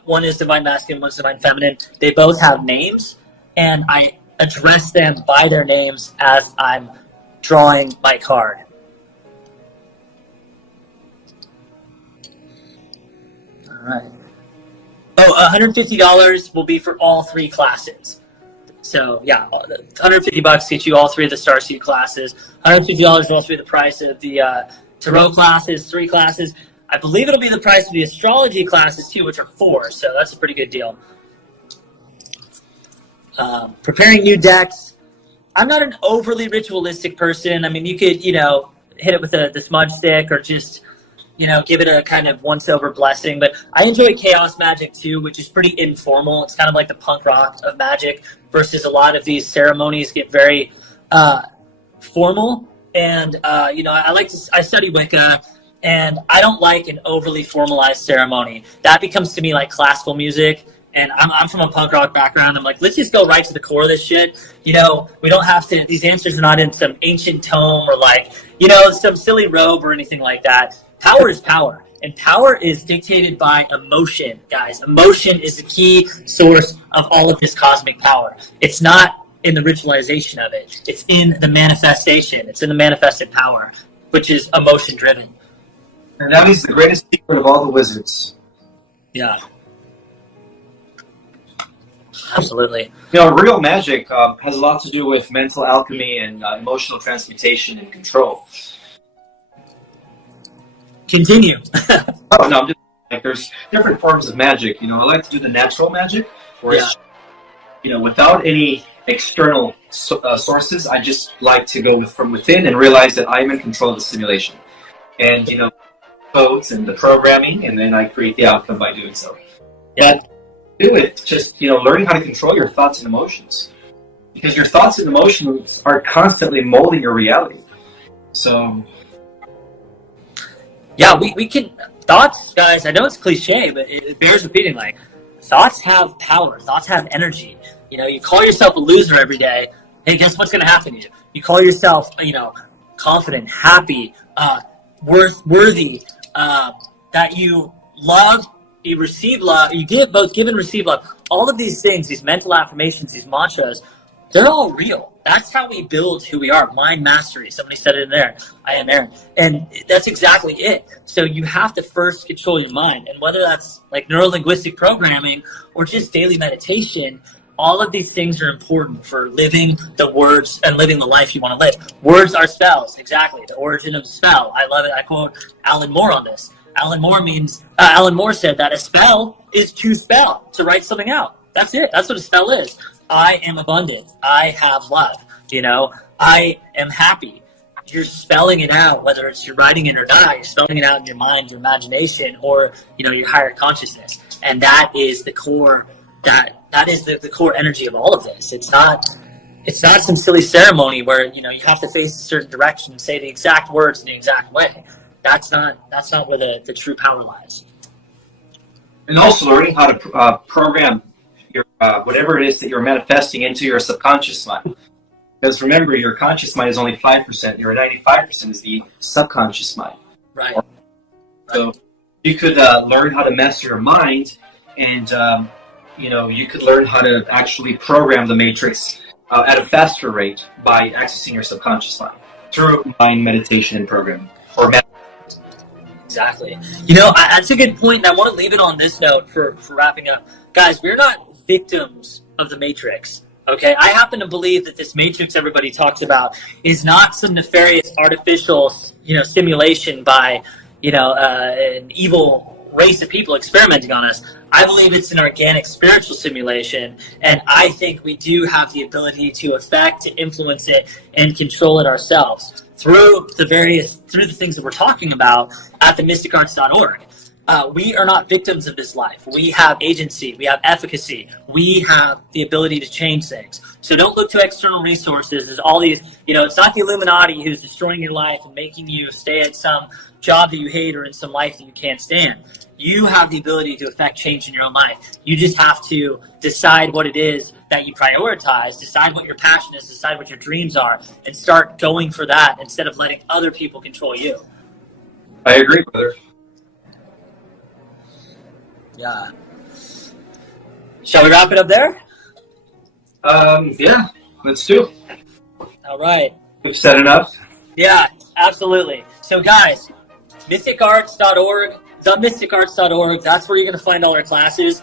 One is Divine Masculine, one is Divine Feminine. They both have names, and I address them by their names as I'm drawing my card. All right. $150 will be for all 3 classes. So yeah, $150 gets you all 3 of the Starseed classes. $150 will also be the price of the Tarot classes, 3 classes. I believe it'll be the price of the Astrology classes too, which are 4. So that's a pretty good deal. Preparing new decks. I'm not an overly ritualistic person. I mean, you could, hit it with the smudge stick or just, give it a kind of once over blessing. But I enjoy chaos magic too, which is pretty informal. It's kind of like the punk rock of magic versus a lot of these ceremonies get very formal. And, I study Wicca, and I don't like an overly formalized ceremony. That becomes to me like classical music. And I'm from a punk rock background. I'm like, let's just go right to the core of this shit. We don't have to, these answers are not in some ancient tome or like, some silly robe or anything like that. Power is power. And power is dictated by emotion, guys. Emotion is the key source of all of this cosmic power. It's not in the ritualization of it. It's in the manifestation. It's in the manifested power, which is emotion driven. And that is the greatest secret of all the wizards. Yeah. Absolutely. Real magic has a lot to do with mental alchemy and emotional transmutation and control. Continue. Oh, no, I'm just like, there's different forms of magic. I like to do the natural magic, where it's, without any external sources. I just like to go from within and realize that I'm in control of the simulation. And, codes and the programming, and then I create the outcome by doing so. Yeah. But do it, just, learning how to control your thoughts and emotions. Because your thoughts and emotions are constantly molding your reality. So... yeah, we can, thoughts, guys, I know it's cliche, but it bears repeating, like, thoughts have power, thoughts have energy. You call yourself a loser every day, hey, guess what's going to happen to you? You call yourself, confident, happy, worthy, that you love, you receive love, you both give and receive love. All of these things, these mental affirmations, these mantras, they're all real. That's how we build who we are. Mind mastery. Somebody said it in there. I am Aaron. And that's exactly it. So you have to first control your mind. And whether that's like neuro-linguistic programming or just daily meditation, all of these things are important for living the words and living the life you want to live. Words are spells. Exactly. The origin of spell. I love it. I quote Alan Moore on this. Alan Moore said that a spell is to spell, to write something out. That's it. That's what a spell is. I am abundant. I have love. I am happy. You're spelling it out, whether it's you're writing it or not. You're spelling it out in your mind, your imagination, or your higher consciousness. And that is the core. That is the core energy of all of this. It's not some silly ceremony where you have to face a certain direction and say the exact words in the exact way. That's not where the true power lies. And also learning how to program your whatever it is that you're manifesting into your subconscious mind. Because remember, your conscious mind is only 5%. Your 95% is the subconscious mind. Right. So you could learn how to master your mind, and you could learn how to actually program the matrix at a faster rate by accessing your subconscious mind through mind meditation and programming. Exactly. That's a good point, and I want to leave it on this note for wrapping up. Guys, we're not victims of the matrix. Okay, I happen to believe that this matrix everybody talks about is not some nefarious artificial, stimulation by, an evil race of people experimenting on us. I believe it's an organic spiritual simulation, and I think we do have the ability to affect, to influence it, and control it ourselves through the things that we're talking about at themysticarts.org. We are not victims of this life. We have agency. We have efficacy. We have the ability to change things. So don't look to external resources. There's all these, it's not the Illuminati who's destroying your life and making you stay at some job that you hate or in some life that you can't stand. You have the ability to affect change in your own life. You just have to decide what it is that you prioritize, decide what your passion is, decide what your dreams are, and start going for that instead of letting other people control you. I agree, brother. Yeah. Shall we wrap it up there? Yeah, let's do. All right. We've said enough. Yeah, absolutely. So guys, mysticarts.org, themysticarts.org, that's where you're going to find all our classes.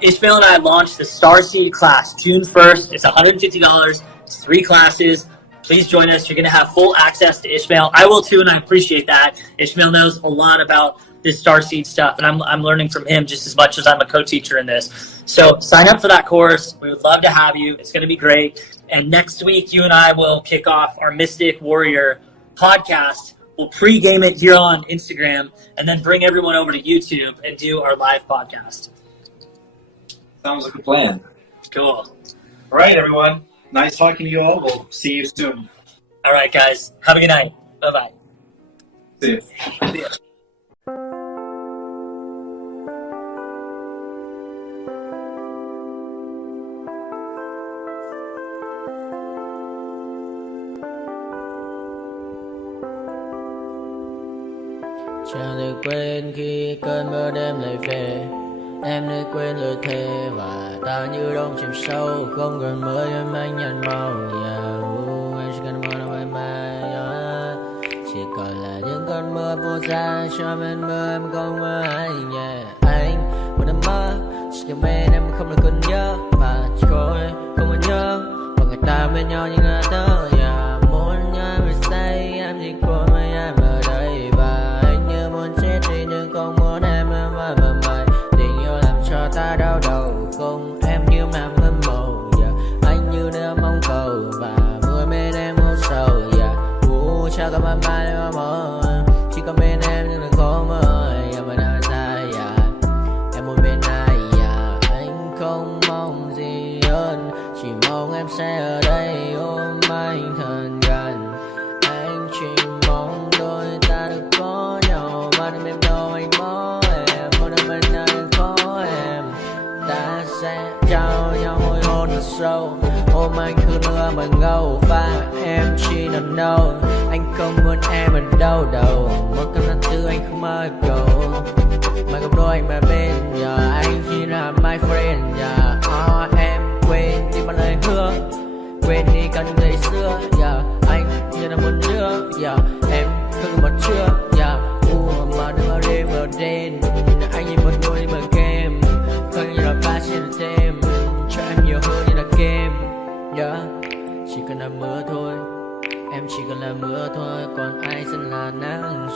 Ismael and I launched the Starseed class June 1st. It's $150. It's 3 classes. Please join us. You're going to have full access to Ismael. I will too, and I appreciate that. Ismael knows a lot about this Starseed stuff, and I'm learning from him just as much as I'm a co-teacher in this. So sign up for that course. We would love to have you. It's going to be great. And next week, you and I will kick off our Mystic Warrior podcast. We'll pre-game it here on Instagram, and then bring everyone over to YouTube and do our live podcast. Sounds like a plan. Cool. All right, everyone. Nice talking to you all. We'll see you soon. All right, guys. Have a good night. Bye-bye. See you. See ya. Chẳng thể quên khi cơn mưa đêm lại về. Em đã quên lời thề và ta như đông chìm sâu. Không còn mới em anh nhận màu. Em chỉ cần mơ đâu em chỉ còn là những cơn mưa vô giá. Cho bên mưa em không mơ anh. Anh một đêm mơ chỉ cần bên em không được cơn nhớ. Và chỉ có em không muốn nhớ. Và người ta bên nhau như ngã tớ. Muốn nhớ em say em chỉ có mấy em ở đây. Và anh như muốn chết đi nhưng không muốn em mơ mày. Tình yêu làm cho ta đau đầu. Không em như mà mơ mộng. Anh như đứa mong cầu. Và mưa bên em u sầu. Chào các bạn mai mà mơ. Chỉ có bên em nhưng đừng có mơ. Mà đã dài em muốn bên ai. Anh không mong gì hơn. Chỉ mong em sẽ ở đây ôm anh thật gần. Anh chỉ mong đôi ta được có nhau. Mà đừng em đâu anh có em. Một đêm bên anh có em. Ta sẽ trao nhau môi hôn thật sâu. Ôm anh cứ nữa mà ngâu. Và em chỉ nằm đâu. Anh không muốn em ở đâu đâu. Một cơn gió thứ anh không mơ cầu. Mà gặp đôi anh mà bên giờ. Anh chỉ là my friend. Em quên đi bao lời hứa. Quên đi cả những ngày xưa. Anh như là một đứa. Em không còn một chưa. Mà đừng ở đêm ở đêm. Anh như một đôi mà game. Không như là ba trên thêm. Cho em nhiều hơn như là game. Chỉ cần là mưa thôi. Em chỉ cần là mưa thôi. Còn ai sẽ là nắng.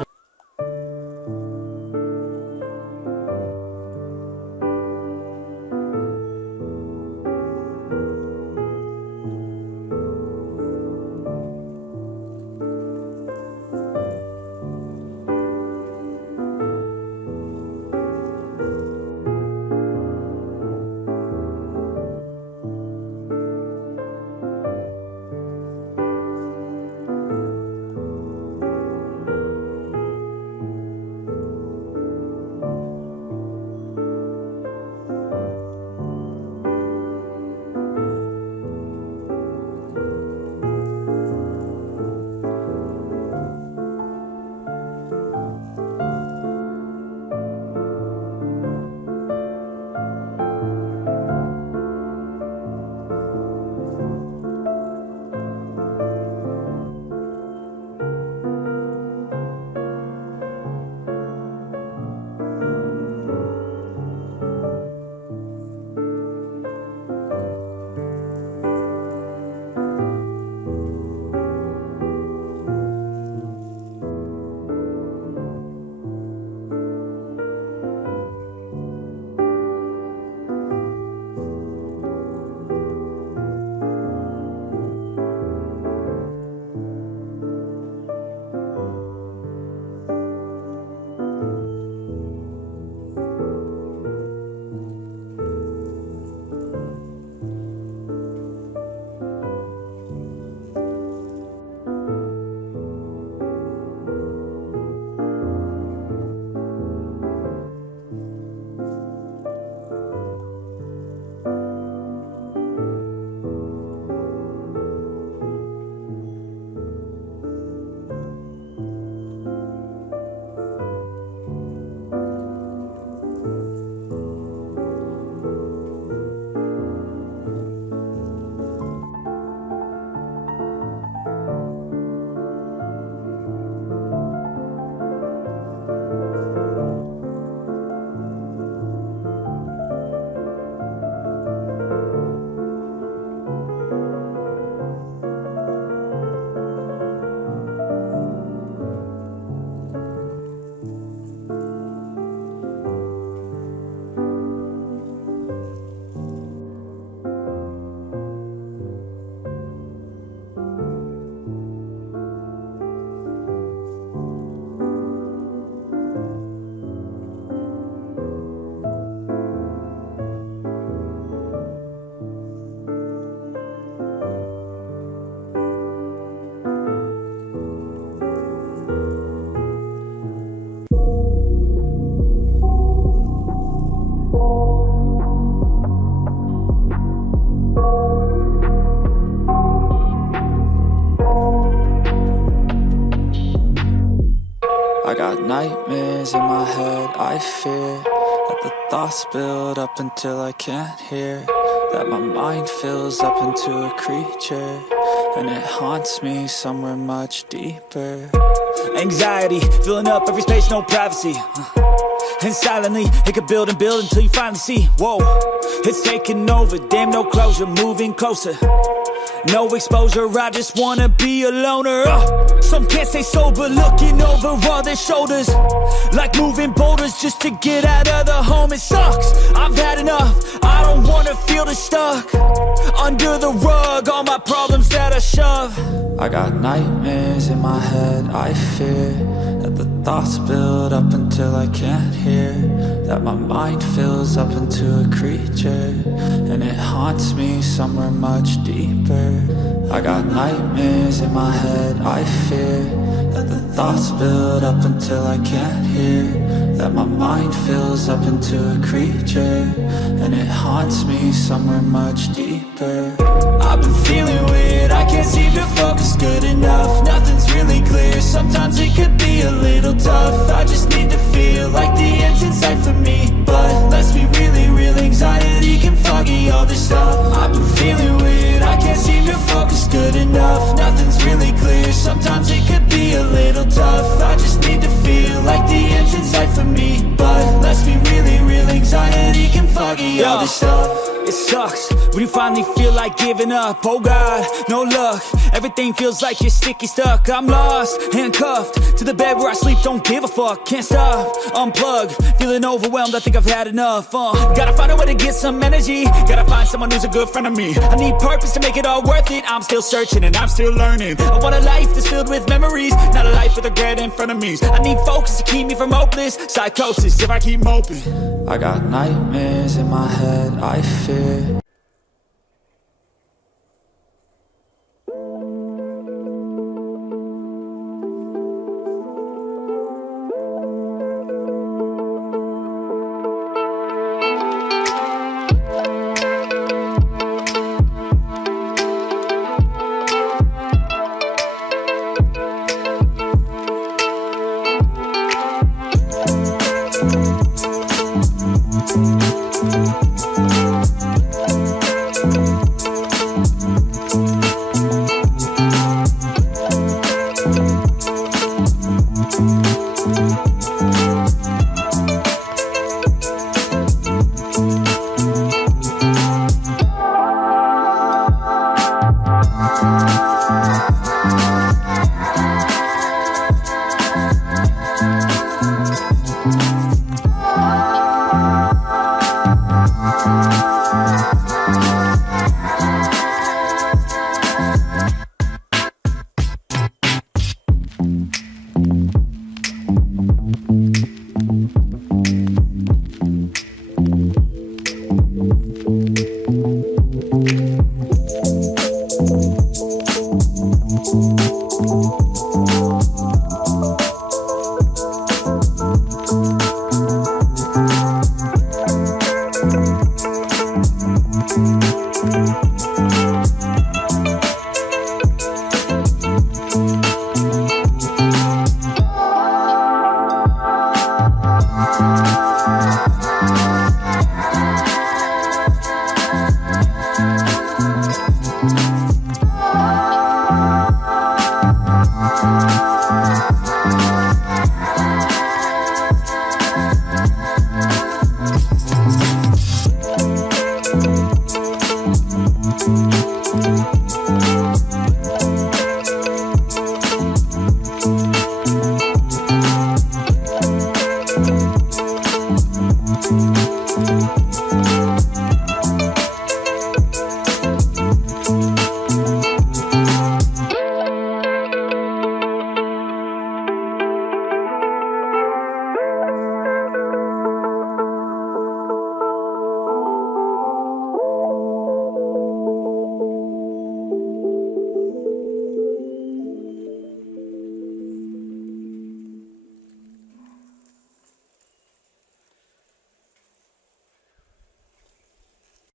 fear that the thoughts build up until I can't hear, that my mind fills up into a creature, and it haunts me somewhere much deeper. Anxiety, filling up every space, no privacy. And silently, it could build and build until you finally see, whoa, it's taking over, damn no closure, moving closer. No exposure, I just wanna be a loner. Some can't stay sober, looking over all their shoulders, like moving boulders just to get out of the home. It sucks, I've had enough, I don't wanna feel this stuck under the rug, all my problems that I shove. I got nightmares in my head, I fear that the thoughts build up until I can't hear, that my mind fills up into a creature, and it haunts me somewhere much deeper. I got nightmares in my head, I fear that the thoughts build up until I can't hear, that my mind fills up into a creature, and it haunts me somewhere much deeper. I've been feeling weird, I can't seem to focus good enough. Nothing's really clear, sometimes it could be a little tough. I just need to feel like the end's in sight for me, but let's be really real, anxiety can foggy all this stuff. I've been feeling weird, I can't seem to focus good enough. Nothing's really clear, sometimes it could be a little tough. I just need to feel like the end's in sight for me, but let's be really real, anxiety can foggy all this stuff. It sucks when you finally feel like giving up. Oh God, no luck, everything feels like you're sticky stuck. I'm lost, handcuffed to the bed where I sleep, don't give a fuck. Can't stop, unplug, feeling overwhelmed, I think I've had enough. Gotta find a way to get some energy, gotta find someone who's a good friend of me. I need purpose to make it all worth it, I'm still searching and I'm still learning. I want a life that's filled with memories, not a life with regret and frenemies. I need focus to keep me from hopeless psychosis if I keep moping. I got nightmares in my head, I fear.